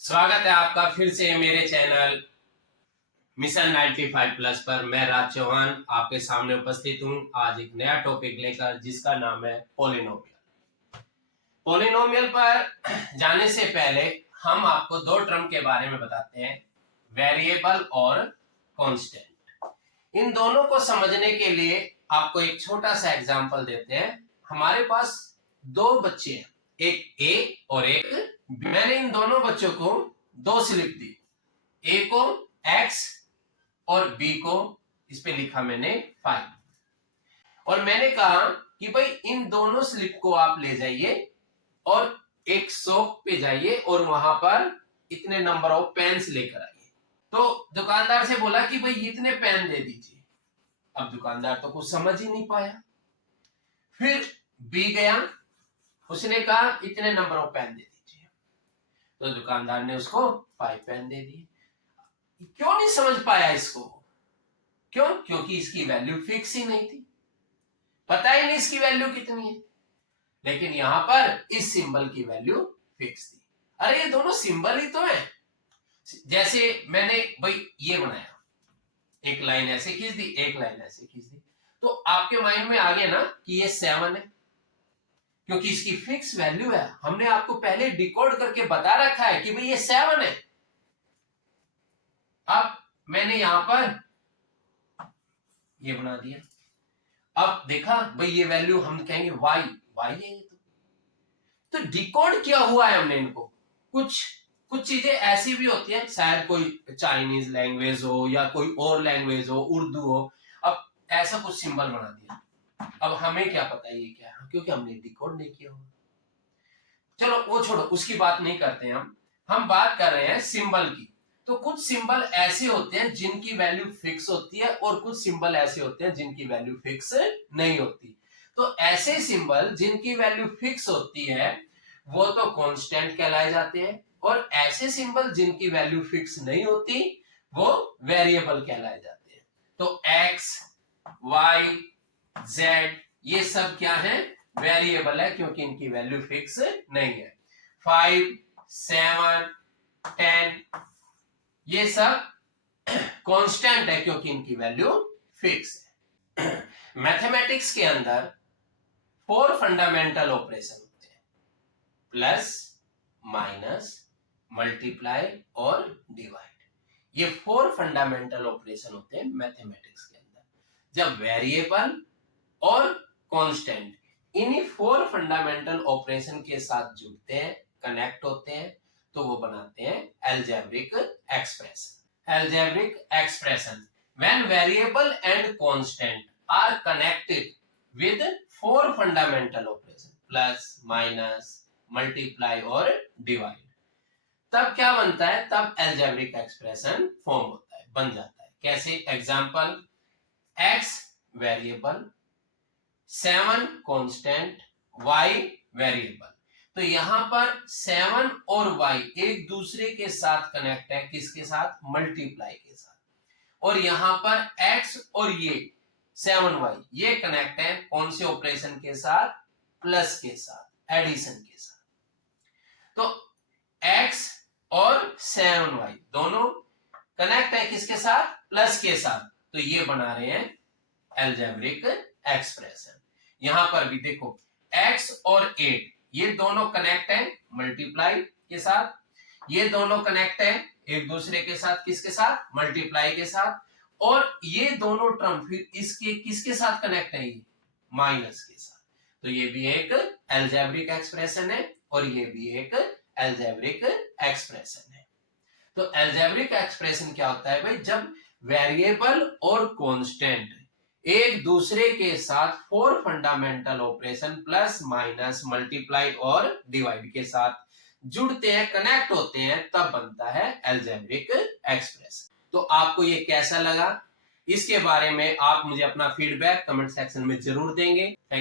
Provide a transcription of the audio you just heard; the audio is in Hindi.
स्वागत है आपका फिर से मेरे चैनल मिशन 95 प्लस पर। मैं राज चौहान आपके सामने उपस्थित हूं आज एक नया टॉपिक लेकर जिसका नाम है पोलिनोमियल। पोलिनोमियल पर जाने से पहले हम आपको दो टर्म के बारे में बताते हैं, वेरिएबल और कांस्टेंट। इन दोनों को समझने के लिए आपको एक छोटा सा एग्जांपल देते हैं। हमारे पास दो बच्चे हैं, एक ए और एक बी। मैंने इन दोनों बच्चों को दो स्लिप दी, ए को x और b को इस पे लिखा मैंने 5, और मैंने कहा कि भाई इन दोनों स्लिप को आप ले जाइए और एक शॉप पे जाइए और वहां पर इतने नंबर ऑफ पेन्स लेकर आइए। तो दुकानदार से बोला कि भाई इतने पेन दे दीजिए। अब दुकानदार तो कुछ समझ ही नहीं पाया। फिर बी गया, उसने कहा इतने नंबर ऑफ पेन दे दीजिए, तो दुकानदार ने उसको 5 पेन दे दिए। क्यों नहीं समझ पाया इसको? क्यों? क्योंकि इसकी वैल्यू फिक्स ही नहीं थी, पता ही नहीं इसकी वैल्यू कितनी है। लेकिन यहां पर इस सिंबल की वैल्यू फिक्स थी। अरे ये दोनों सिंबल ही तो है। जैसे मैंने भाई ये बनाया, एक लाइन ऐसे खींच दी, एक लाइन ऐसे खींच दी, तो आपके माइंड में आ गया ना कि ये 7 है, क्योंकि इसकी फिक्स वैल्यू है। हमने आपको पहले डिकोड करके बता रखा है कि भाई ये 7 है। अब मैंने यहां पर ये बना दिया। अब देखा भाई ये वैल्यू हम कहेंगे y है ये। तो डिकोड किया हुआ है हमने इनको। कुछ चीजें ऐसी भी होती हैं, शायद कोई चाइनीज लैंग्वेज हो या कोई और लैंग्वेज हो, उर्दू हो। अब ऐसा कुछ सिंबल बना दिया, अब हमें क्या पता ये क्या है, क्योंकि हमने डिकोड नहीं किया हुआ। चलो वो छोड़ो, उसकी बात नहीं करते हैं हम बात कर रहे हैं सिंबल की। तो कुछ सिंबल ऐसे होते हैं जिनकी वैल्यू फिक्स होती है और कुछ सिंबल ऐसे होते हैं जिनकी वैल्यू फिक्स नहीं होती। तो ऐसे सिंबल जिनकी वैल्यू फिक्स होती है वो तो कांस्टेंट कहलाए जाते हैं, और ऐसे सिंबल जिनकी वैल्यू फिक्स नहीं होती वो वेरिएबल कहलाए जाते हैं। तो x, y, z ये सब क्या है? वेरिएबल है, क्योंकि इनकी वैल्यू फिक्स नहीं है। 5, 7, 10 ये सब कांस्टेंट है, क्योंकि इनकी वैल्यू फिक्स है। मैथमेटिक्स के अंदर 4 फंडामेंटल ऑपरेशन होते हैं, प्लस, माइनस, मल्टीप्लाई और डिवाइड। ये 4 फंडामेंटल ऑपरेशन होते हैं मैथमेटिक्स के अंदर। जब वेरिएबल और कांस्टेंट इन्हीं 4 फंडामेंटल ऑपरेशन के साथ जुड़ते हैं, कनेक्ट होते हैं, तो वो बनाते हैं algebraic expression. Algebraic expression when variable and constant are connected with 4 fundamental operation, plus, minus, multiply और डिवाइड, तब क्या बनता है? तब अलजेब्रिक एक्सप्रेशन फॉर्म होता है, बन जाता है। कैसे? Example, x variable, 7 constant, y variable. तो यहां पर 7 और y एक दूसरे के साथ कनेक्ट है, किसके साथ? मल्टीप्लाई के साथ। और यहां पर x और ये 7y ये कनेक्ट है कौन से ऑपरेशन के साथ? प्लस के साथ, एडिशन के साथ। तो x और 7y दोनों कनेक्ट है किसके साथ? प्लस के साथ। तो ये बना रहे हैं अलजेब्रिक एक्सप्रेशन। यहां पर भी देखो, x और 8 ये दोनों कनेक्ट है मल्टीप्लाई के साथ, ये दोनों कनेक्ट है एक दूसरे के साथ, किसके साथ? मल्टीप्लाई के साथ। और ये दोनों टर्म फिर इसके किसके साथ कनेक्ट है? ये माइनस के साथ। तो ये भी एक अलजेब्रिक एक्सप्रेशन है और ये भी एक अलजेब्रिक एक्सप्रेशन है। तो अलजेब्रिक एक्सप्रेशन क्या होता है भाई? जब वेरिएबल और कांस्टेंट एक दूसरे के साथ 4 fundamental operation plus, minus, multiply और डिवाइड के साथ जुड़ते हैं, कनेक्ट होते हैं, तब बनता है अलजेब्रिक एक्सप्रेशन। तो आपको ये कैसा लगा? इसके बारे में आप मुझे अपना फीडबैक कमेंट सेक्शन में जरूर देंगे।